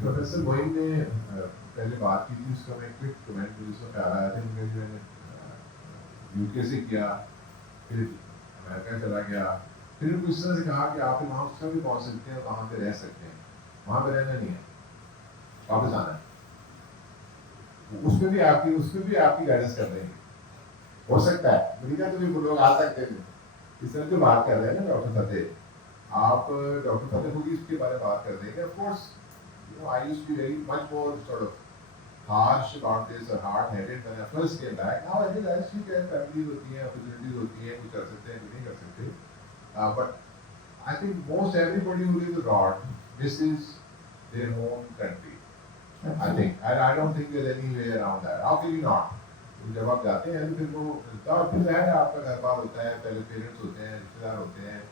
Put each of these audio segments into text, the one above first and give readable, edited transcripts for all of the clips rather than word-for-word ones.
Professor Moin ने पहले बात की थी, उसका मैं क्विक कमेंट मुझे उसमें प्यारा आया था, क्योंकि मैंने यूके से किया, फिर अमेरिका चला गया, फिर उनको इस तरह से कहा कि आप वहाँ उस भी पहुँच सकते हैं, वहाँ पे रह सकते हैं, वहाँ पे रहना नहीं है, वापस आना है। उसमें भी आपकी गाइडेंस कर देंगे, हो सकता है अमेरिका तो भी लोग आ सकते हैं। इस तरह की बात कर रहे हैं ना डॉक्टर फतेह, आप डॉक्टर फतेह होगी इसके बारे में बात कर देंगे। Of course I used to be very much more sort of harsh about this or hard-headed when I first came back. Now I realize कि क्या families होती हैं, opportunities होती हैं, कुछ कर सकते हैं, कुछ नहीं कर सकते. But I think most everybody who lives abroad, this is their home country. I think. I don't think there's any way around that. How can you not? जब आप जाते हैं तो फिर वो फिर है आपका घर बार होता है, पहले पेरेंट्स होते हैं, रिश्तेदार होते हैं,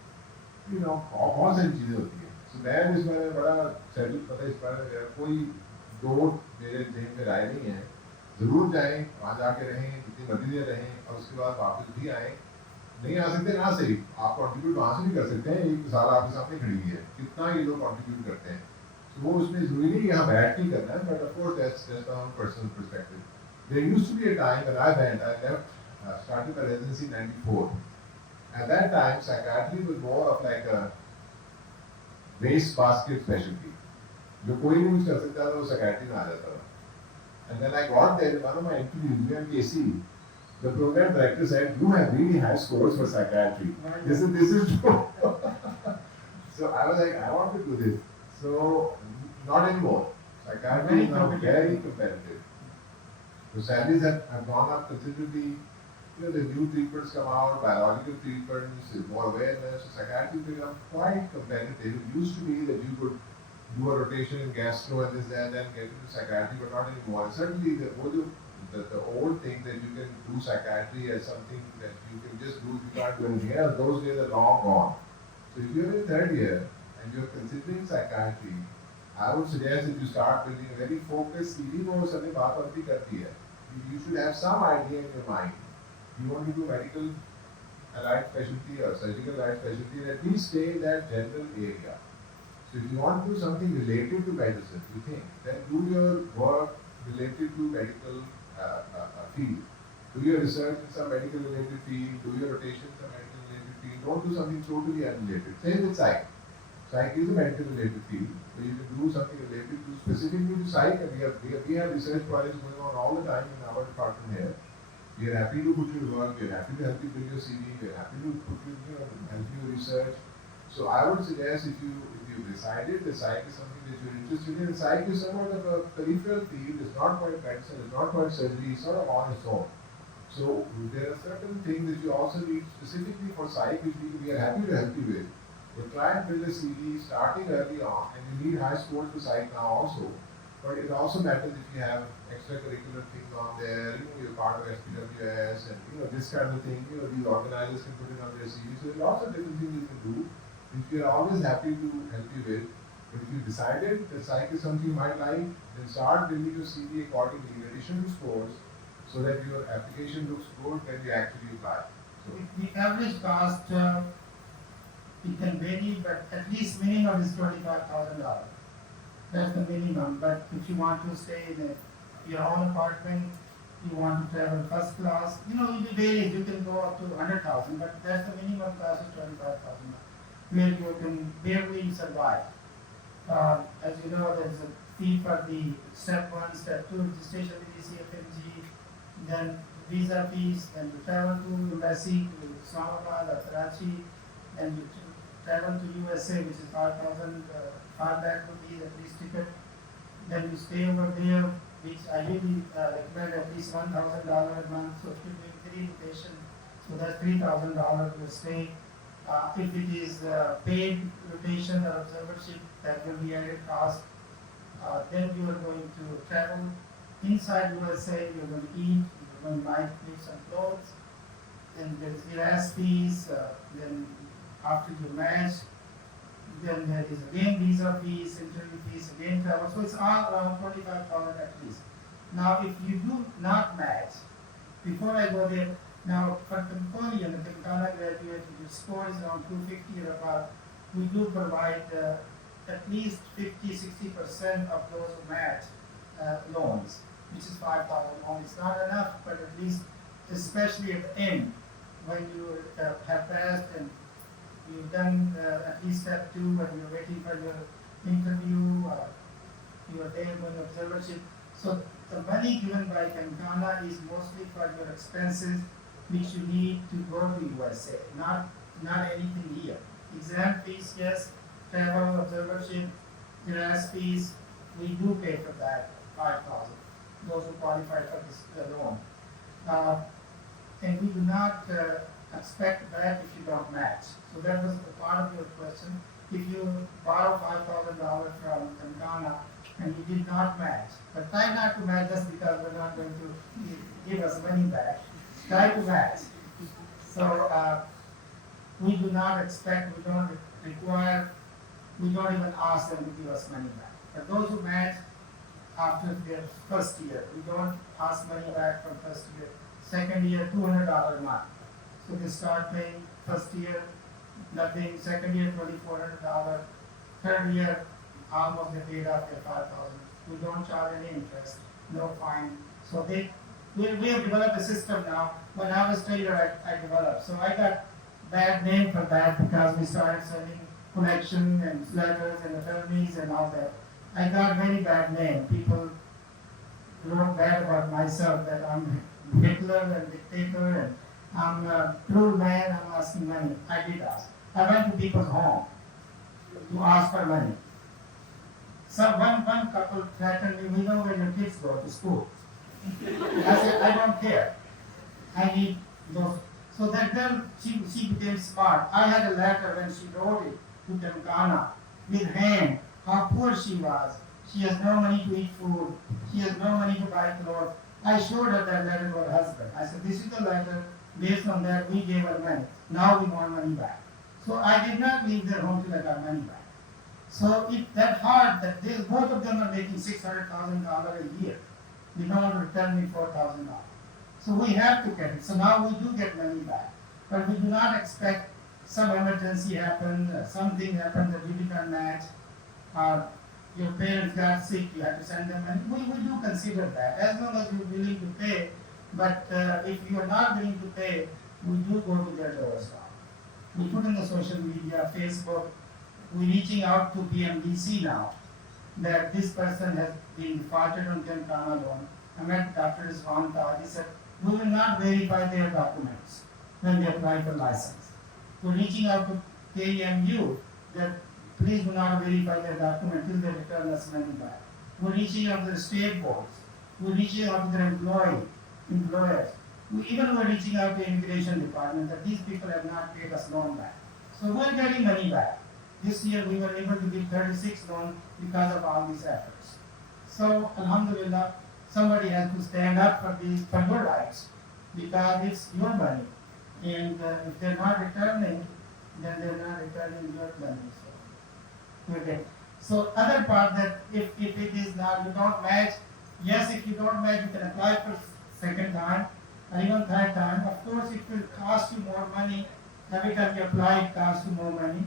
बहुत सारी चीज़ें होती हैं। तो मैं इस बारे में बड़ा सैल्यूट, पता है इस बारे में मेरा कोई दो मेरे जेब में राय नहीं है। ज़रूर जाएं, वहाँ जाके रहें, जितनी मर्जी देर रहें, और उसके बाद वापस भी आएँ। नहीं आ सकते ना सही, आप कंट्रीब्यूट वहाँ से भी कर सकते हैं। एक मिसाल आपके सामने खड़ी हुई है, कितना ये लोग कंट्रीब्यूट करते हैं। तो वो उसमें ज़रूरी नहीं यहाँ बैठ के करना है, but of course that's my own personal perspective. There used to be a time when I left, started my residency in '94. At that time, psychiatry was more of like a waste basket specialty. जो कोई नहीं कुछ कर सकता था, वो psychiatry में आ जाता था. And then I got there, one of my interviews, UNMATCHED, the program director said, "You have really high scores for psychiatry. This is true." So I was like, I want to do this. So not anymore. Psychiatry is now very competitive. The salaries have gone up considerably. The new treatments come out, biological treatments, more awareness. So psychiatry has become quite competitive. It used to be that you could do a rotation in gastro and this and then get into psychiatry, but not anymore. And certainly the old thing that you can do psychiatry as something that you can just do, you can't do anything else, those days are long gone. So if you're in third year and you're considering psychiatry, I would suggest that you start building a very focused CV वो सभी बात होती करती है. You should have some idea in your mind. You want to do medical allied specialty or surgical allied specialty, and at least stay in that general area. So if you want to do something related to medicine, you think, then do your work related to medical field. Do your research in some medical related field. Do your rotation in some medical related field. Don't do something totally unrelated. Same with psych. Psych is a medical related field, so you can do something related to specifically to psych, and we have research projects going on all the time in our department here. We are happy to put you to work, we are happy to help you build your CV, we are happy to put you, help you research. So I would suggest if you've decided that psych is something that you're interested in, psych is somewhat of a peripheral field, it's not quite medicine, it's not quite surgery, it's sort of on its own. So there are certain things that you also need specifically for psych, which we are happy to help you with. But try and build a CV starting early on, and you need high scores for psych now also. But it also matters if you have extracurricular things on there, you're part of SPWS and this kind of thing, these organizers can put it on their CV. So there are lots of different things you can do, which we are always happy to help you with. But if you decided that psych is something you might like, then start building your CV accordingly in addition to scores, so that your application looks good when you actually apply. So the average cost, it can vary, but at least minimum is $25,000. That's the minimum. But if you want to stay in your own apartment, you want to travel first class, it varies. You can go up to 100,000, but that's the minimum cost is 25,000, where you can barely survive. As you know, there's a fee for the step 1, step 2, registration with the CFMG, then visa fees, then you travel to embassy, to Islamabad or Karachi, and you travel to USA, which is 5,000, that would be the least ticket. Then you stay over there, which I really recommend at least $1,000 a month. So if you're doing 3 rotations, so that's $3,000 to stay. If it is paid rotation or observership, that will be added cost. Then you are going to travel inside USA, you're going to eat, you're going to buy some clothes, then there's ERAS fees, then after you match, then there is again visa fees, interview fees, again travel. So it's all around $25,000 at least. Now, if you do not match, before I go there, now for California, the Calcutta graduate, your score is around 250 or above. We do provide at least 50–60% of those who match loans, which is 5,000 only. It's not enough, but at least, especially at the end, when you have passed and you've done at least step 2 and you're waiting for your interview, you are there doing observership. So the money given by KEMNEPHRO is mostly for your expenses which you need to go to USA, not anything here. Exam fees, yes, travel, observership, ERAS fees, we do pay for that, 5,000, those who qualify for this loan. And we do not expect back if you don't match. So that was a part of your question. If you borrow $5,000 from KEMNEPHRO and you did not match, but try not to match just because we're not going to give us money back. Try to match. So we do not expect, we don't require, we don't even ask them to give us money back. But those who match after their first year, we don't ask money back from first year. Second year, $200 a month. So they start paying first year, nothing, second year, $2,400, third year, almost they paid off their 5,000. We don't charge any interest, no fine. So we have developed a system now. When I was trader, I developed. So I got bad name for that because we started sending collection and letters and attorneys and all that. I got very bad name. People wrote bad about myself that I'm Hitler and dictator and I'm a cruel man, I'm asking money. I did ask. I went to people's home to ask for money. So one couple threatened me, we know where your kids go to school. I said, I don't care. I need those. So that girl, she became smart. I had a letter when she wrote it to KEMNEPHRO with hand, how poor she was. She has no money to eat food. She has no money to buy clothes. I showed her that letter to her husband. I said, this is the letter. Based on that, we gave her money. Now we want money back. So I did not leave their home till I got money back. So it's that hard that both of them are making $600,000 a year. They don't want to return me $4,000. So we have to get it. So now we do get money back. But we do not expect some emergency happen, something happened that you didn't match, your parents got sick, you have to send them money. We do consider that, as long as you're willing to pay. But if you are not willing to pay, we do go to their doors now. We put in the social media, Facebook, we're reaching out to PMDC now that this person has been defaulted on KEMNEPHRO loan. I met Dr. Shahzad. He said, we will not verify their documents when they apply for license. We're reaching out to KEMU that please do not verify their document till they return us money back. We're reaching out to the state boards. We're reaching out to their employers. We're reaching out to the immigration department that these people have not paid us loan back. So we're getting money back. This year we were able to give 36 loans because of all these efforts. So alhamdulillah, somebody has to stand up for your rights because it's your money. And if they're not returning, then they're not returning your money. So other part that if it is not, you don't match, yes, if you don't match, you can apply for second time or even third time. Of course, it will cost you more money. Every time you apply, it costs you more money.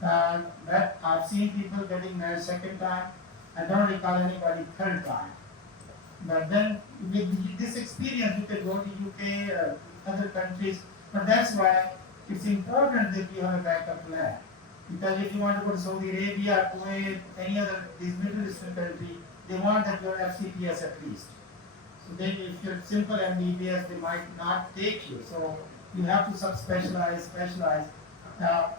But I've seen people getting married second time. I don't recall anybody third time. But then with this experience, you can go to UK or other countries. But that's why it's important that you have a backup plan. Because if you want to go to Saudi Arabia, Kuwait, any other these Middle Eastern country, they want that your FCPS at least. So then if you're simple MBBS, they might not take you. So you have to specialize.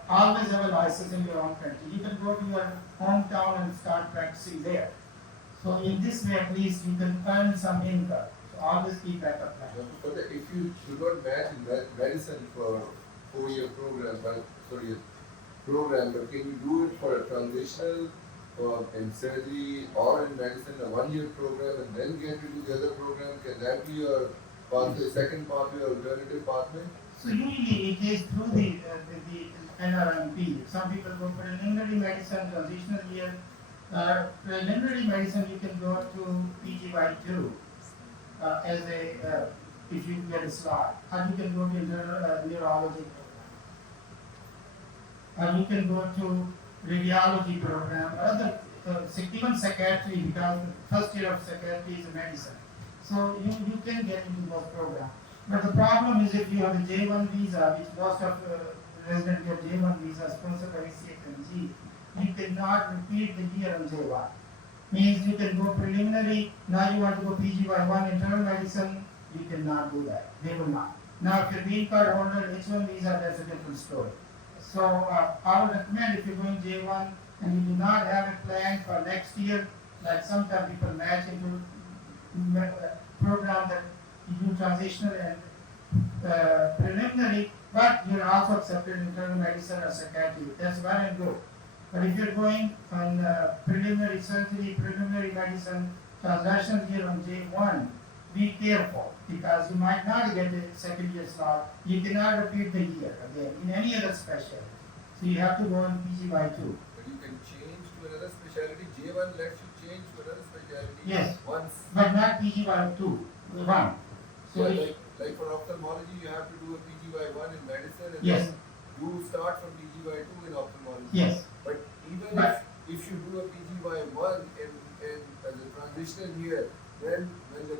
Always have a license in your own country. You can go to your hometown and start practicing there. So in this way, at least you can earn some income. So always keep backup plan. But if you don't match in medicine for 4-year program, but can you do it for a transitional or in surgery or in medicine, a 1-year program, and then get into the other program? Can that be your pathway, second pathway, alternative pathway? So usually it is through the NRMP. Some people go for preliminary medicine, transitional year. Preliminary medicine you can go to PGY2 as a if you get a slot, or you can go to neurology, or you can go to radiology program, other, even psychiatry, because the first year of psychiatry is medicine. So you can get into those programs. But the problem is if you have a J1 visa, which most of residents get J1 visa sponsored by CFMG, you cannot repeat the year on J1. Means you can go preliminary, now you want to go PGY1 internal medicine, you cannot do that. They will not. Now if you're green card holder, H1 visa, that's a different story. So I would recommend if you're going J1 and you do not have a plan for next year, like sometimes people match into program that you do transitional and preliminary, but you're also accepted internal medicine or psychiatry. That's well and good. But if you're going on preliminary surgery, preliminary medicine, translational year on J1, be careful because you might not get a second year slot. You cannot repeat the year again in any other specialty. So you have to go on PGY2. But you can change to another specialty. J1 lets you change to another specialty. Yes. Once. But not PGY2, one. So Yeah, like for ophthalmology, you have to do a PGY1 in medicine, and yes. then you start from PGY2 in ophthalmology. Yes. But even But- if you do a PGY1 in as a transitional year, then when the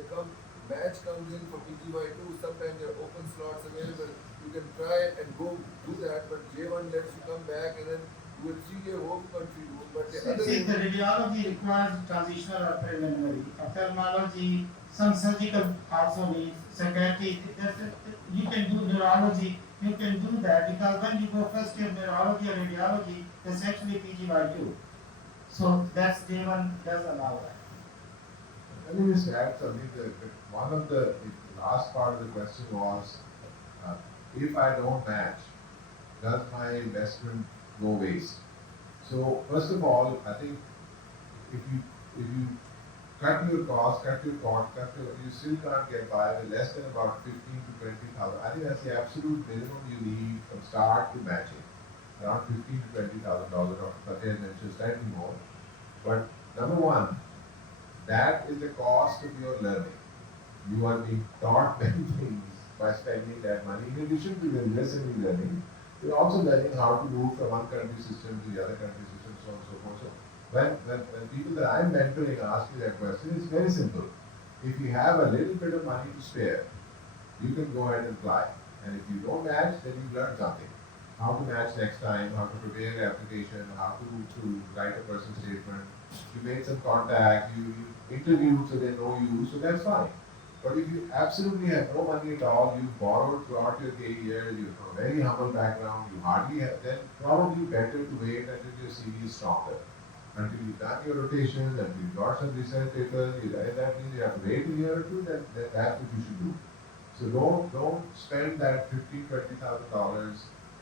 match comes in for PGY2, sometimes there are open slots available. You can try and go do that, but J1 lets you come back and then do a 3-year home country rule. But the other See, the radiology requires transitional or preliminary. Ophthalmology, some surgical also needs, psychiatry, you can do neurology, you can do that because when you go first year neurology or radiology, there's actually PGY2. So that's J1 does allow that. Let me just add something. One of the last part of the question was, if I don't match, does my investment go waste? So first of all, I think if you cut your cost, you still can't get by with less than about 15 to 20,000. I think that's the absolute minimum you need from start to matching. Around $15,000 to $20,000. Dr. Fateh mentioned slightly more. But number one, that is the cost of your learning. You are being taught many things by spending that money. In addition to the listening learning, you're also learning how to move from one country system to the other country system, so on and so forth. So when people that I'm mentoring ask me that question, it's very simple. If you have a little bit of money to spare, you can go ahead and apply. And if you don't match, then you learn something. How to match next time, how to prepare an application, how to write a personal statement. You made some contact, you interviewed so they know you, so that's fine. But if you absolutely have no money at all, you borrowed throughout your career, you're from a very humble background, you hardly have, then probably better to wait until your CV is stronger. Until you've done your rotations, until you've got some research papers, that means you have to wait a year or two, then that's what you should do. So don't spend that $15,000, $20,000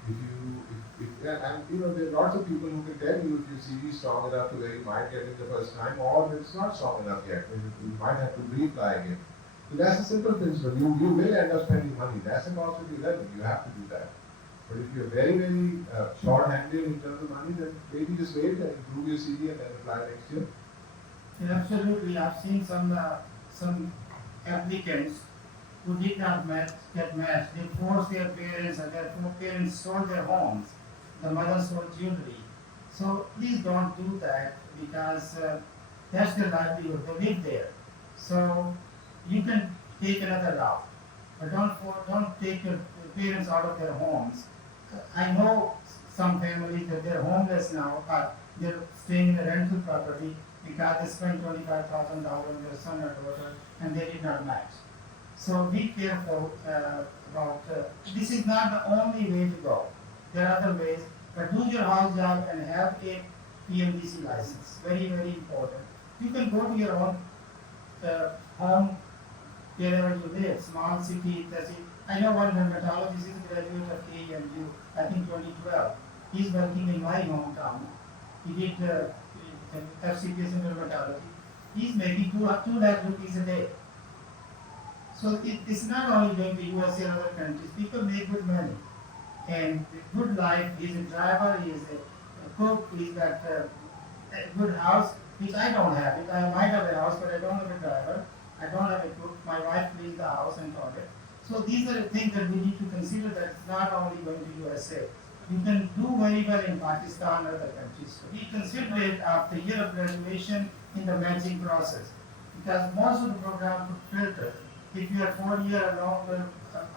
and you know, there are lots of people who can tell you if your CV is strong enough to where you might get it the first time, or if it's not strong enough yet, you might have to reapply again. So that's a simple principle. You will end up spending money. That's the cost of your learning. You have to do that. But if you're very, very short-handed in terms of money, then maybe just wait and improve your CV and then apply next year. Yeah, absolutely. I've seen some applicants who did not get matched. They forced their parents, and their parents sold their homes. The mother sold jewelry. So please don't do that because that's their livelihood. They live there. So you can take another route, but don't take your parents out of their homes. I know some families that they're homeless now, but they're staying in a rental property because they spent $25,000 on their son or daughter and they did not match. So be careful about, this is not the only way to go. There are other ways, but do your house job and have a PMDC license. Very, very important. You can go to your own home, wherever you live, small city, that's it. I know one dermatologist is a graduate of KEMU, I think 2012. He's working in my hometown. He did FCPS in dermatology. He's making 2 lakh rupees a day. So it's not only going to USA and other countries. People make good money and good life. He's a driver, he is a cook, he's got a good house, which I don't have it. I might have a house, but I don't have a driver. I don't have a cook. My wife cleans the house and toilet. So these are the things that we need to consider, that it's not only going to USA. you can do very well in Pakistan or other countries. So we consider it after year of graduation in the matching process. Because most of the programs would filter. If you are 4 year or longer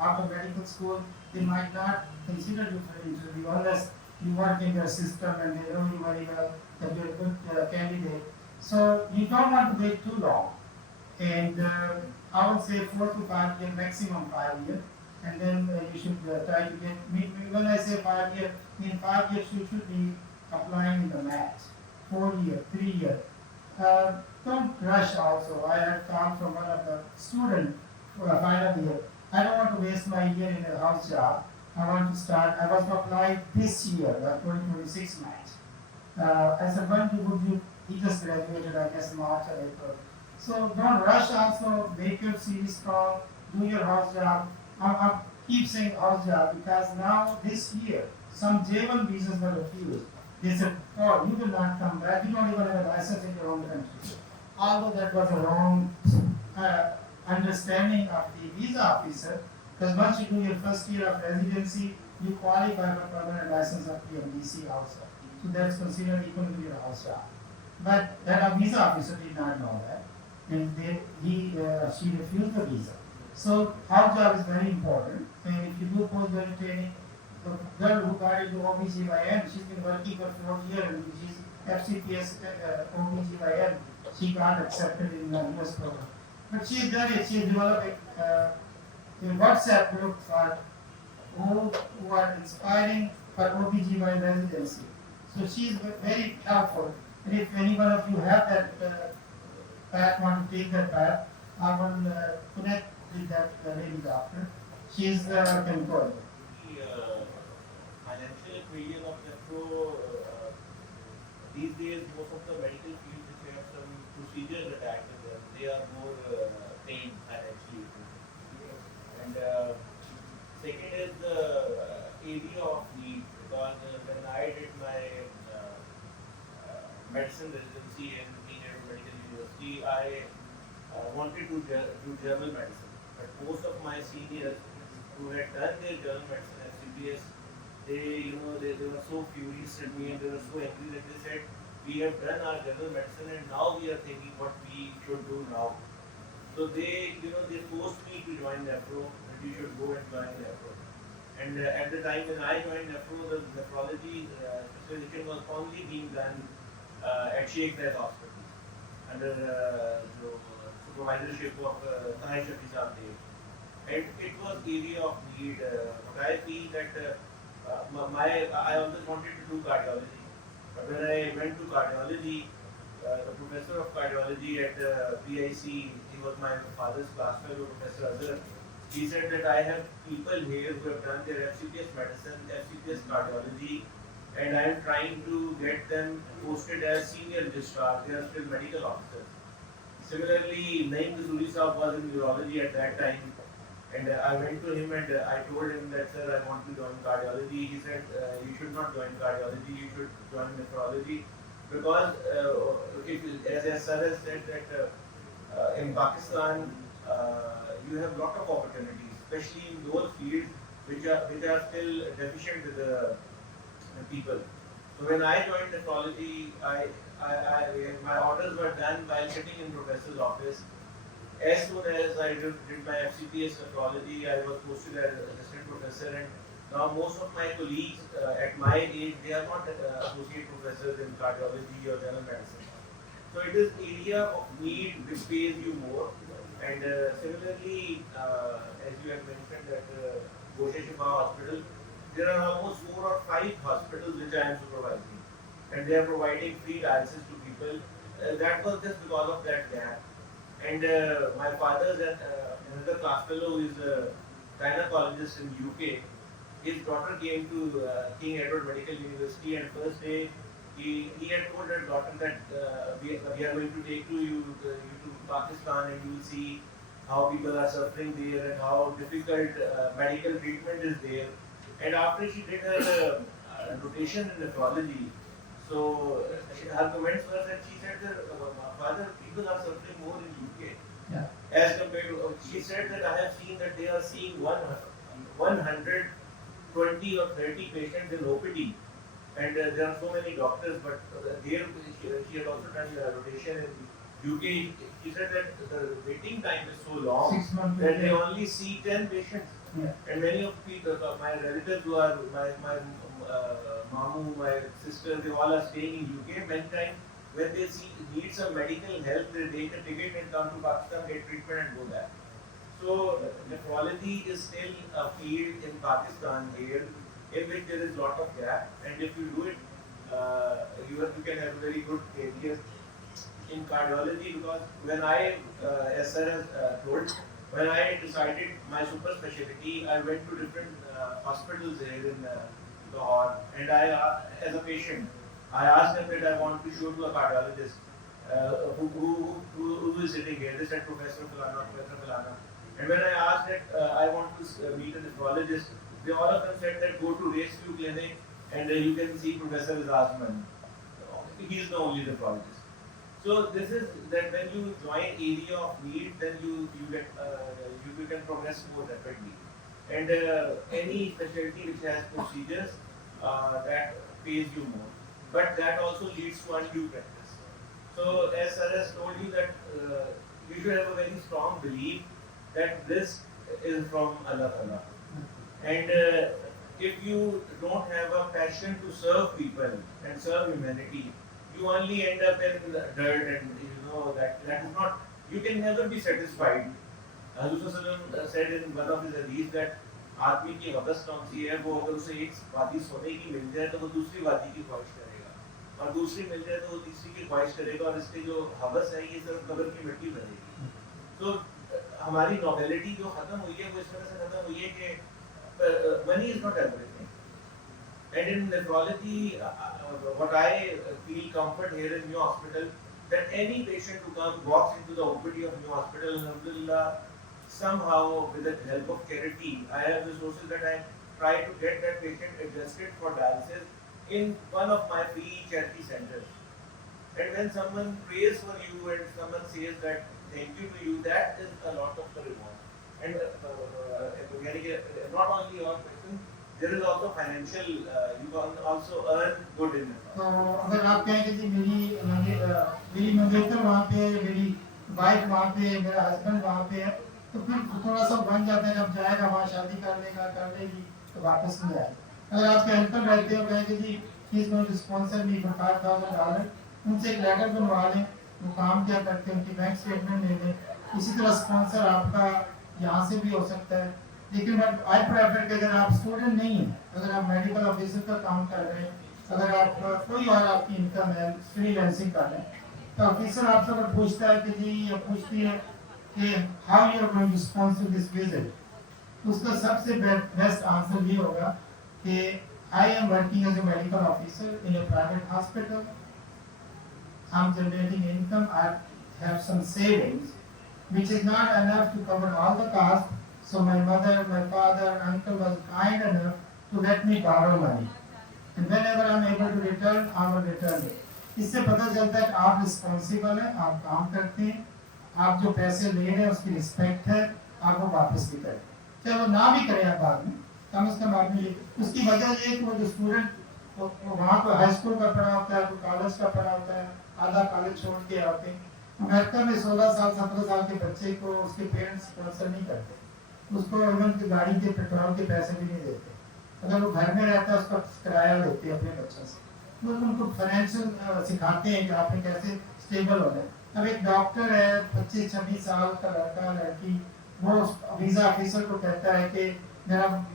after medical school, they might not consider you for interview unless you work in their system and they know you very well, that you're a good candidate. So you don't want to wait too long. And I would say 4 to 5 years, maximum 5 years. And then you should try to get, when I say 5 years, in 5 years you should be applying in the match. 4 year, 3 year. Don't rush also. I had found from one of the students for a final year. I don't want to waste my year in a house job. I want to start, I was applied this year, the 2026 match. I said, when would you, he just graduated, I guess, March or April. So don't rush also, make your CV strong, do your house job. I keep saying house job because now this year, some J1 visas were refused. They said, oh, you will not come back, you don't even have a license in your own country. Although that was a wrong understanding of the visa officer, because once you do your first year of residency, you qualify for permanent license of PMDC also. So that's considered equal to your house job. But that a visa officer did not know that, and she refused the visa. So house job is very important, and if you do postgraduate training, the girl who got into OBGYN, she's been working for 4 years, and she's FCPS OBGYN, she got accepted in the US program. But she's done it, she's developing a WhatsApp group for who are inspiring for OBGYN residency. So she's very helpful. And if any one of you have that path, want to take that path, I will connect with that lady doctor. She's controlled. The financial equation of nephro, these days most of the medical fields which have some procedures attached to them, they are more paid financially. And second is the area of need, because when I did my medicine residency in Indian Medical University, I wanted to do general medicine. But most of my seniors who had done their general medicine at CBS, they were so furious at me and they were so angry that they said, we have done our general medicine and now we are thinking what we should do now. So they forced me to join nephro, that you should go and join nephro. And at the time when I joined nephro, the nephrology specialization was only being done at Sheikh Zayed Hospital under the supervisorship of Tahir Shafi Fateh. And it was area of need. But I feel that I always wanted to do cardiology. But when I went to cardiology, the professor of cardiology at PIC, he was my father's class fellow, Professor Azhar. He said that I have people here who have done their FCPS medicine, FCPS cardiology, and I am trying to get them posted as senior registrar. They are still medical officers. Similarly, Naeem Dusuri Saab was in urology at that time, and I went to him and I told him that, sir, I want to join cardiology. He said, you should not join cardiology, you should join nephrology, because as sir has said that in Pakistan you have lot of opportunities, especially in those fields which are still deficient with the people. So when I joined nephrology, my orders were done while sitting in professor's office. As soon as I did my FCPS nephrology, I was posted as assistant professor, and now most of my colleagues at my age, they are not associate professors in cardiology or general medicine. So it is area of need which pays you more. And similarly, as you have mentioned that Goshe Shifa Hospital, there are almost 4 or 5 hospitals which I am supervising, and they are providing free dialysis to people. That was just because of that gap. And my father is another class fellow who is a gynecologist in UK. His daughter came to King Edward Medical University, and first day he had told her daughter that we are going to take you to Pakistan, and you will see how people are suffering there and how difficult medical treatment is there. And after she did her rotation in nephrology, so her comments were that she said that father, people are suffering more in UK. Yeah. As compared to, she said that I have seen that they are seeing 100 20 or 30 patients in OPD, and there are so many doctors, but there she had also done rotation in UK. She said that the waiting time is so long 6 months. that they only see 10 patients. Yeah. And many of people, my relatives who are my mamu, my sister, they all are staying in UK. Many times when they need some medical help, they take a ticket and come to Pakistan, get treatment and go back. So nephrology is still a field in Pakistan here in which there is lot of gap, and if you do it, you can have a very good career in cardiology. Because when I, as sir has told, when I decided my super specialty, I went to different hospitals here in Lahore, and I, as a patient, I asked them that I want to show to a cardiologist who is sitting here. They said Professor Fulana, Professor Fulana. And when I asked that I want to meet a nephrologist, they all of them said that go to Rescue Clinic and you can see Professor Azman. He is the only nephrologist. So this is that when you join area of need, then you can progress more rapidly. And any specialty which has procedures that pays you more, but that also leads to undue practice. So as sir has told you that you should have a very strong belief that this is from Allah Ta'ala. And if you don't have a passion to serve people and serve humanity, you only end up in the dirt, and that is not, you can never be satisfied. Hazrat said in one of his hadith that आदमी की हवस कौन सी है, वो अगर उसे एक वादी सोने की मिल जाए तो वो दूसरी वादी की ख्वाहिश करेगा, और दूसरी मिल जाए तो वो तीसरी की ख्वाहिश करेगा, और इसकी जो हवस है ये सिर्फ कब्र की मिट्टी भरेगी. तो हमारी नॉबेलिटी जो खत्म हुई है वो इस तरह से खत्म हुई है कि money is not everything. And in nephrology, what I feel comfort here in New Hospital, that any patient who walks into the OPD of New Hospital, alhamdulillah, somehow with the help of charity, I have resources that I try to get that patient adjusted for dialysis in one of my free charity centers. And when someone prays for you and someone says that thank you to you, that is a lot of the reward. And not only your person, there is also financial, you can also earn good in it. तो अगर आप कहें कि जी मेरी मंगेतर वहाँ पे, मेरी वाइफ वहाँ पे, मेरा हस्बैंड वहाँ पे है, तो फिर थोड़ा सा बन जाता है. जब जाएगा वहाँ शादी कर लेगी तो वापस नहीं आएगा. अगर आपके हेल्पर रहते हो, कहें कि जी he is going to sponsor me for $5,000, उनसे एक लेटर बनवा लें, वो काम क्या करते हैं, उनकी बैंक स्टेटमेंट ले लें. इसी तरह स्पॉन्सर आपका यहाँ से भी हो सकता है. लेकिन आई प्रेफर कि अगर आप स्टूडेंट नहीं हैं, अगर आप मेडिकल ऑफिसर का काम कर रहे हैं, अगर आप कोई और आपकी इनकम है, फ्रीलांसिंग कर रहे हैं, तो ऑफिसर आपसे अगर पूछता है कि जी, या पूछती है कि how you are going to sponsor this visit, तो उसका सबसे बेस्ट आंसर ये होगा कि I am working as a medical officer in a private hospital, I am generating income, I have some savings which is not enough to cover all the costs. So my mother, my father, uncle was kind enough to let me borrow money. And whenever I am able to return, I will return it. इससे पता चलता है कि आप responsible हैं, आप काम करते हैं, आप जो पैसे ले रहे हैं उसकी रिस्पेक्ट है, आप वो वापस भी करें. चाहे वो ना भी करें आप बाद में, कम से कम आदमी ये, उसकी वजह ये कि वो जो स्टूडेंट वहाँ पर हाई स्कूल का पढ़ा होता है, वो कॉलेज का पढ़ा होता है, आधा कॉलेज छोड़ के आते हैं. अमेरिका में 16 साल 17 साल के बच्चे को उसके पेरेंट्स स्पॉन्सर नहीं करते, उसको इवन की गाड़ी के पेट्रोल के पैसे भी नहीं देते. अगर वो घर में रहता है उसका किराया लेते हैं अपने बच्चों से. वो उनको फाइनेंशियल सिखाते हैं कि आपने कैसे स्टेबल होना है. अब एक डॉक्टर है 25-26 साल का लड़का लड़की, वो वीजा ऑफिसर को कहता है कि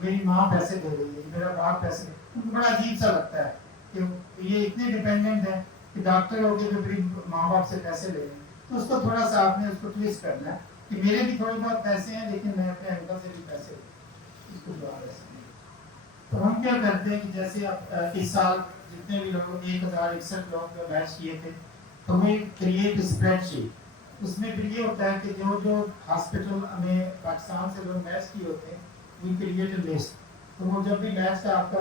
मेरी माँ पैसे दे रही है, मेरा बाप पैसे दे, उनको बड़ा अजीब सा लगता है कि ये इतने डिपेंडेंट है कि डॉक्टर हो के भी माँ बाप से पैसे ले रहे हैं. तो उसको थोड़ा सा आपने उसको ट्विस्ट करना है कि मेरे भी थोड़े बहुत पैसे हैं, लेकिन मैं अपने अंकल से भी पैसे इसको जुड़ा रहे. तो हम क्या करते हैं कि जैसे आप इस साल जितने भी लोग 1061 लोग मैच किए थे, तो we क्रिएट स्प्रेडशीट. उसमें फिर ये होता है कि जो हॉस्पिटल में पाकिस्तान से लोग मैच किए होते हैं, we क्रिएट अ लिस्ट. तो वो जब भी मैच का आपका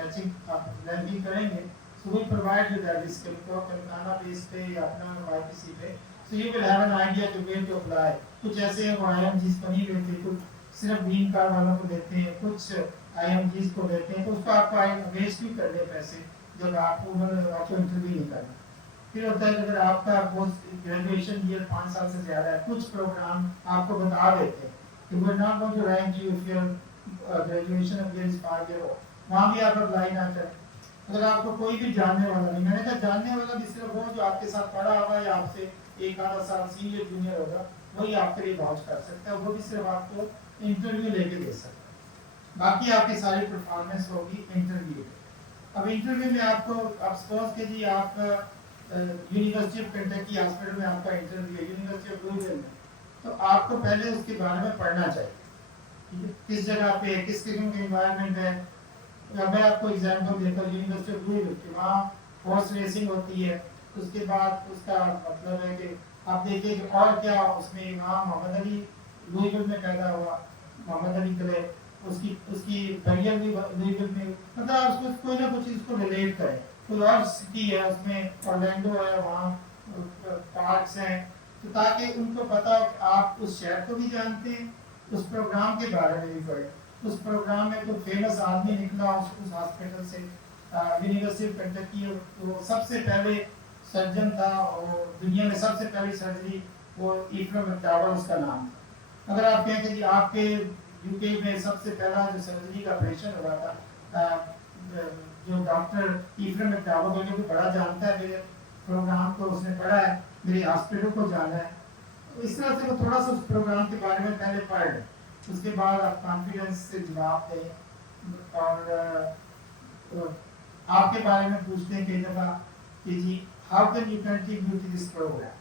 मैचिंग आप रैंकिंग करेंगे, so we provide you that list को तेलंगाना बेस पे या अपना YPC पे, so you will have an idea to where to apply. कुछ ऐसे IMGs बनी हुई थी, कुछ सिर्फ ग्रीन कार्ड वालों को देते हैं, कुछ IMGs को देते हैं, तो उसको आपको वेस्ट भी कर दे पैसे जब आपको उन्होंने आपको इंटरव्यू नहीं करना। फिर होता है कि अगर आपका पोस्ट ग्रेजुएशन ईयर 5 साल से ज़्यादा है, कुछ प्रोग्राम आपको बता देते हैं कि we're not going to rank you if your graduation of year is 5 year old, वहाँ भी आप अप्लाई ना करें। अगर आपको कोई भी जानने वाला नहीं, मैंने कहा जानने वाला भी सिर्फ वो जो आपके साथ पढ़ा होगा या आपसे एक आधा साल सीनियर जूनियर होगा, वही आपके लिए वाउच कर सकता है, वो भी सिर्फ आपको इंटरव्यू लेके दे सकता है। बाकी आपकी सारी परफॉर्मेंस होगी इंटरव्यू। अब इंटरव्यू में आपको, अब सपोज के जी आप यूनिवर्सिटी ऑफ केंटकी हॉस्पिटल में आपका इंटरव्यू है, यूनिवर्सिटी ऑफ लुइसविल में, तो आपको पहले उसके बारे में पढ़ना चाहिए, ठीक है, किस जगह पे है, किस किस्म का एनवायरनमेंट है। मैं आपको एग्जांपल देता हूँ, यूनिवर्सिटी ऑफ लुइसविल की वहाँ हॉर्स रेसिंग होती है, उसके बाद उसका मतलब है कि आप देखिए कि और क्या उसमें, वहाँ मोहम्मद अली लुइसविल में पैदा हुआ, मोहम्मद अली कले, उसकी बरियल भी लुइसविल में, मतलब उसको कोई ना कुछ इसको रिलेट करें। कोई और सिटी है उसमें, ऑरलैंडो है, वहाँ पार्क्स हैं, तो ताकि उनको पता हो कि आप उस शहर को भी जानते हैं, उस प्रोग्राम के बारे में भी पढ़ें। उस प्रोग्राम में कोई फेमस आदमी निकला उस हॉस्पिटल से, यूनिवर्सिटी ऑफ केंटकी, वो सबसे पहले सर्जन था, और दुनिया में सबसे पहली सर्जरी वो इफ्रम मैकडावल उसका नाम था। अगर आप कहें कि जी आपके यूके में सबसे पहला जो सर्जरी का ऑपरेशन हुआ था, जो डॉक्टर इफ्रम मैकडावल को बड़ा जानता है, मेरे प्रोग्राम को उसने पढ़ा है, मेरे हॉस्पिटल को जाना है, तो इस तरह से वो थोड़ा सा उस प्रोग्राम के बारे में पहले पढ़ लें, उसके बाद आप कॉन्फिडेंस से जवाब दें। और आपके बारे में पूछते हैं कई दफ़ा कि जी how can you contribute to this programme,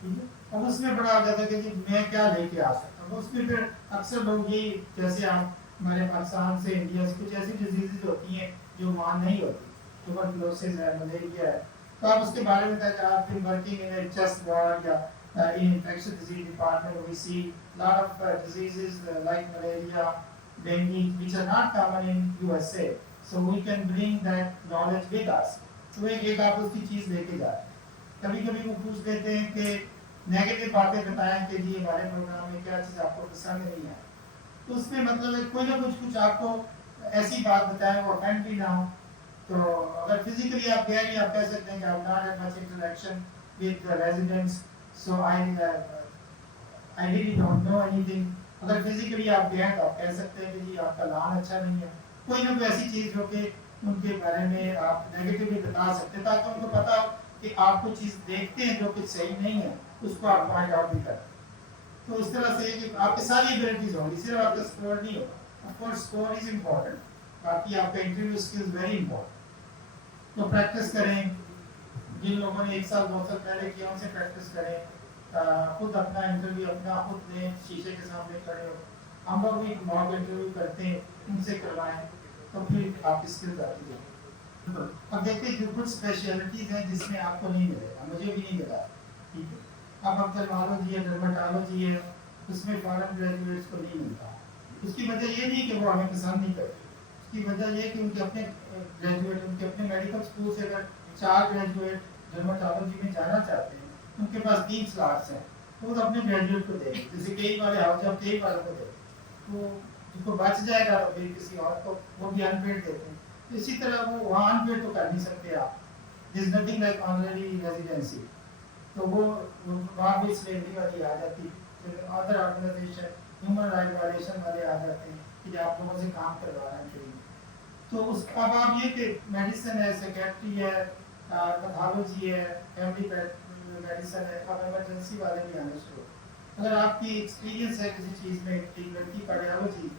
ठीक है, अब उसमें बड़ा आ जाता है कि जी मैं क्या लेके आ सकता हूँ। उसमें फिर अक्सर लोग ये, जैसे आप हमारे पाकिस्तान से इंडिया से कुछ ऐसी डिजीज़ होती हैं जो वहाँ नहीं होती, ट्यूबरकुलोसिस है, मलेरिया है, तो आप उसके बारे में बताया आप फिर working in A chest ward या in infectious disease department, we see lot of diseases like malaria, dengue, which are not common in USA, so we can bring that knowledge with us। तो एक आप उसकी चीज़ लेके जाए। कभी कभी वो पूछ देते हैं कि नेगेटिव बातें बताएं कि जी हमारे प्रोग्राम में क्या चीज़ आपको पसंद नहीं है, तो उसमें मतलब है कोई ना कुछ आपको ऐसी बात बताएं वो ऑफेंड भी ना हो। तो अगर फिजिकली आप गए नहीं, आप कह सकते हैं कि आप not have much interaction with residents, so I really don't know anything। अगर फिजिकली आप गए तो आप कह सकते हैं कि जी आपका लान अच्छा नहीं है, कोई ना कोई ऐसी चीज़ हो कि उनके बारे में आप नेगेटिवली बता सकते हैं, ताकि उनको पता हो कि आप कुछ चीज़ देखते हैं जो कुछ सही नहीं है, उसको आप पॉइंट आउट भी करें। तो इस तरह से कि आपकी सारी एबिलिटीज़ होंगी, सिर्फ आपका स्कोर नहीं होगा। Of course score is important, बाकी आपका इंटरव्यू स्किल्स वेरी इम्पॉर्टेंट। तो प्रैक्टिस करें, जिन लोगों ने 1 साल 2 साल पहले किया उनसे प्रैक्टिस करें, खुद अपना इंटरव्यू अपना खुद दें, शीशे के सामने खड़े हो। हम लोग भी मॉक इंटरव्यू करते हैं, उनसे करवाएं, तो फिर आपकी स्किल्स आती है। अब देखते हैं कुछ स्पेशलिटीज़ हैं जिसमें आपको नहीं मिलेगा, मुझे भी नहीं मिला, ठीक है। अब ऑप्थेल्मोलॉजी है, डर्मेटोलॉजी है, उसमें फॉरेन ग्रेजुएट्स को नहीं मिलता। उसकी वजह ये नहीं कि वो हमें पसंद नहीं करते, उसकी वजह ये कि उनके अपने ग्रेजुएट, उनके अपने मेडिकल स्कूल से अगर 4 ग्रेजुएट डर्मेटोलॉजी में जाना चाहते हैं, उनके पास 3 स्लॉट्स हैं, तो वो अपने ग्रेजुएट को देंगे, जैसे कई वाले हाउस जब कई वालों को देंगे, तो जिसको बच जाएगा तो फिर किसी और को वो भी अनपेड देते हैं। तो इसी तरह वो वहाँ अनपेड तो कर नहीं सकते आप, this nothing like honorary residency, तो वो वहाँ भी स्लेवरी वाली आ जाती है, फिर other organisation human right violation वाले आ जाते हैं कि आप लोगों से काम करवा रहे हैं चाहिए। तो उस अब आप ये कि मेडिसिन है, सेक्रेटरी है, पैथोलॉजी है, फैमिली मेडिसिन है, अब इमरजेंसी वाले भी आने शुरू। अगर आपकी एक्सपीरियंस है किसी चीज़ में, एक लड़की कार्डियोलॉजी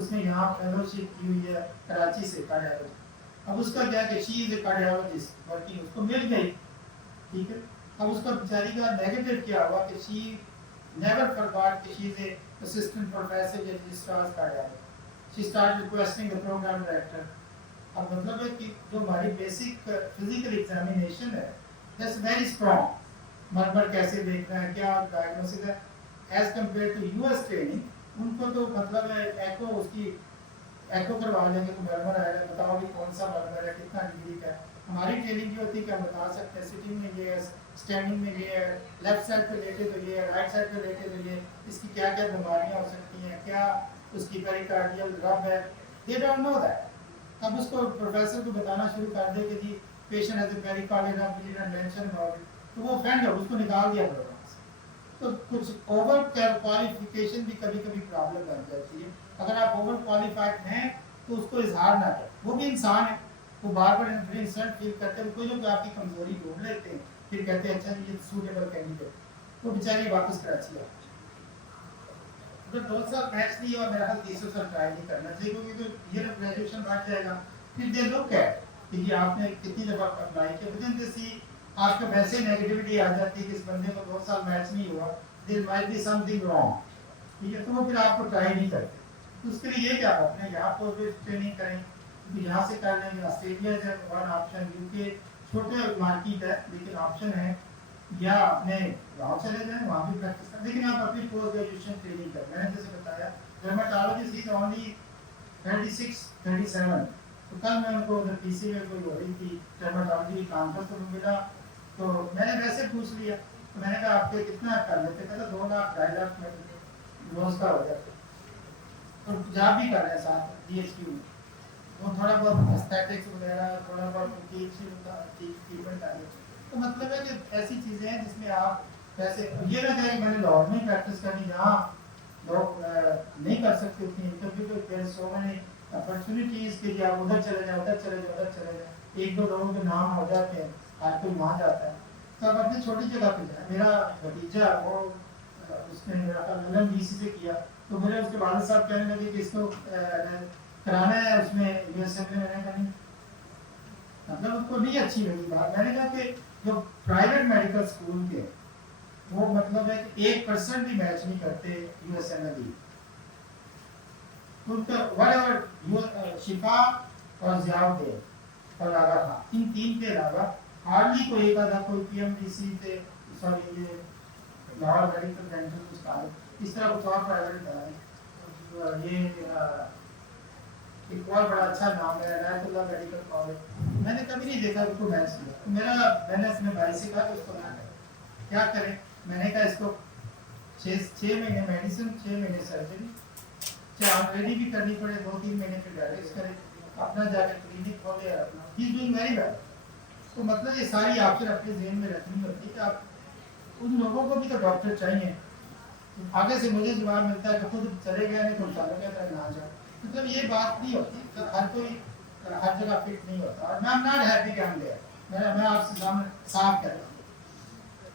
उसने यहाँ फेलोशिप की हुई है कराची से कार्डियोलॉजी, अब उसका क्या कि she is A cardiologist working, उसको मिल गई, ठीक है। अब उसका बेचारी का नेगेटिव क्या हुआ कि शी नेवर फॉरगॉट कि she is a assistant professor in registrars cardiology, she started requesting the programme director. अब मतलब है कि जो हमारी बेसिक फिजिकल एग्जामिनेशन है दैट्स वेरी स्ट्रॉन्ग, मरमर कैसे देखना है, क्या डायग्नोसिस है, as compare to US training. उनको तो मतलब है एको, उसकी एको करवा लेंगे तो मरमर आएगा, बताओ भी कौन सा मरमर है, कितना डिग्री का है। हमारी ट्रेनिंग ये होती है कि हम बता सकते हैं सिटिंग में ये है, स्टैंडिंग में ये है, लेफ्ट साइड पे लेटे तो ये है, राइट साइड पे लेटे तो ये, इसकी क्या क्या बीमारियाँ हो सकती हैं, क्या उसकी पेरिकार्डियल रब है, दे डोंट नो दैट। अब उसको प्रोफेसर को बताना शुरू कर दे कि जी patient has a very colic tension about it, तो वो ऑफेंड हो, उसको निकाल दिया प्रोग्राम से। तो कुछ ओवर क्वालिफिकेशन भी कभी कभी प्रॉब्लम बन जाती है। अगर आप ओवर क्वालिफाइड हैं तो उसको इजहार ना करें, वो भी इंसान है, वो बार बार इंसल्ट फील करते हैं, कोई लोग आपकी कमजोरी ढूंढ लेते हैं, फिर कहते हैं अच्छा ये सूटेबल कैंडिडेट, वो बेचारे वापस कराची आ। अगर 2 साल मैच नहीं हुआ, मेरा ख्याल तीसरे साल ट्राई नहीं करना चाहिए, क्योंकि तो ये ग्रेजुएशन बढ़ जाएगा, फिर दे लुक एट कि ये आपने कितनी दफा अप्लाई किया, विदिन दिस ही आपका वैसे नेगेटिविटी आ जाती है कि इस बंदे को 2 साल मैच नहीं हुआ, there might be something wrong, ठीक है, तो वो फिर आपको ट्राई नहीं करते। तो उसके लिए ये क्या अपने यहाँ पर भी ट्रेनिंग करें, क्योंकि यहाँ से कर लेंगे, ऑस्ट्रेलिया से वन ऑप्शन, यूके छोटे मार्केट है लेकिन ऑप्शन है, या अपने गाँव चले जाएं वहाँ भी प्रैक्टिस करें, लेकिन आप अपनी पोस्ट ग्रेजुएशन ट्रेनिंग करें। मैंने जैसे बताया डर्मेटोलॉजिस्ट इज ओनली 36-37, तो कल मैं उनको उधर पीसी में कोई हो रही थी डर्मेटोलॉजी कॉन्फ्रेंस तो मिला, तो मैंने वैसे पूछ लिया, तो मैंने कहा आपके कितना कर लेते, कहता 2 लाख 2.5 लाख में रोज का हो जाता, तो जॉब भी कर रहे हैं साथ DHQ में, वो थोड़ा बहुत एस्थेटिक्स वगैरह, थोड़ा बहुत ट्रीटमेंट आ गया। तो मतलब है कि ऐसी चीज़ें हैं जिसमें आप पैसे, ये ना कहें मैंने लाहौर में प्रैक्टिस करनी, जहाँ लोग नहीं कर सकते उतनी इंटरव्यू पे, देयर सो मेनी अपॉर्चुनिटीज के लिए आप उधर चले जाए, उधर चले जाए, उधर चले जाए, 1-2 लोगों के नाम हो जाते हैं, हर कोई वहाँ जाता है, तो आप अपनी छोटी जगह पे जाए। मेरा भतीजा वो उसने मेरा LMDC से किया, तो मेरे उसके वालिद साहब कहने लगे कि इसको कराना है उसमें यूएसए में, मैंने कहा नहीं, मतलब उसको नहीं अच्छी लगी बात। मैंने कहा कि जो प्राइवेट मेडिकल स्कूल के वो मतलब है कि 1% भी मैच नहीं करते यूएसए में भी, उनका व्हाटएवर शिफा और जियाउद्दीन और आगा था, इन 3 के अलावा हार्डली कोई एक आधा कोई PMDC से, सॉरी ये लाहौर मेडिकल डेंटल कॉलेज, इस तरह कुछ और प्राइवेट है, ये एक और बड़ा अच्छा नाम है इनायतुल्लाह मेडिकल कॉलेज, मैंने कभी नहीं देखा उसको मैच किया। तो मेरा मैंने अपने भाई से कहा कि उसको ना करें, क्या करें, मैंने कहा इसको 6 महीने मेडिसिन, 6 महीने सर्जरी, चाहे ऑलरेडी भी करनी पड़े 2-3 महीने के डायरेक्ट करें, अपना जाकर क्लिनिक खोले, अपना he is doing very well. तो मतलब ये सारी ऑप्शन अपने जेहन में रखनी होती है कि आप, उन लोगों को भी तो डॉक्टर चाहिए। आगे से मुझे जवाब मिलता है कि खुद चले गए नहीं तो चलो गया ना जाओ, मतलब ये बात नहीं होती, तो हर कोई हर जगह फिट नहीं होता, और मैं नॉट हैप्पी कि हम गए, मैं आपसे सामने साफ कह रहा हूँ।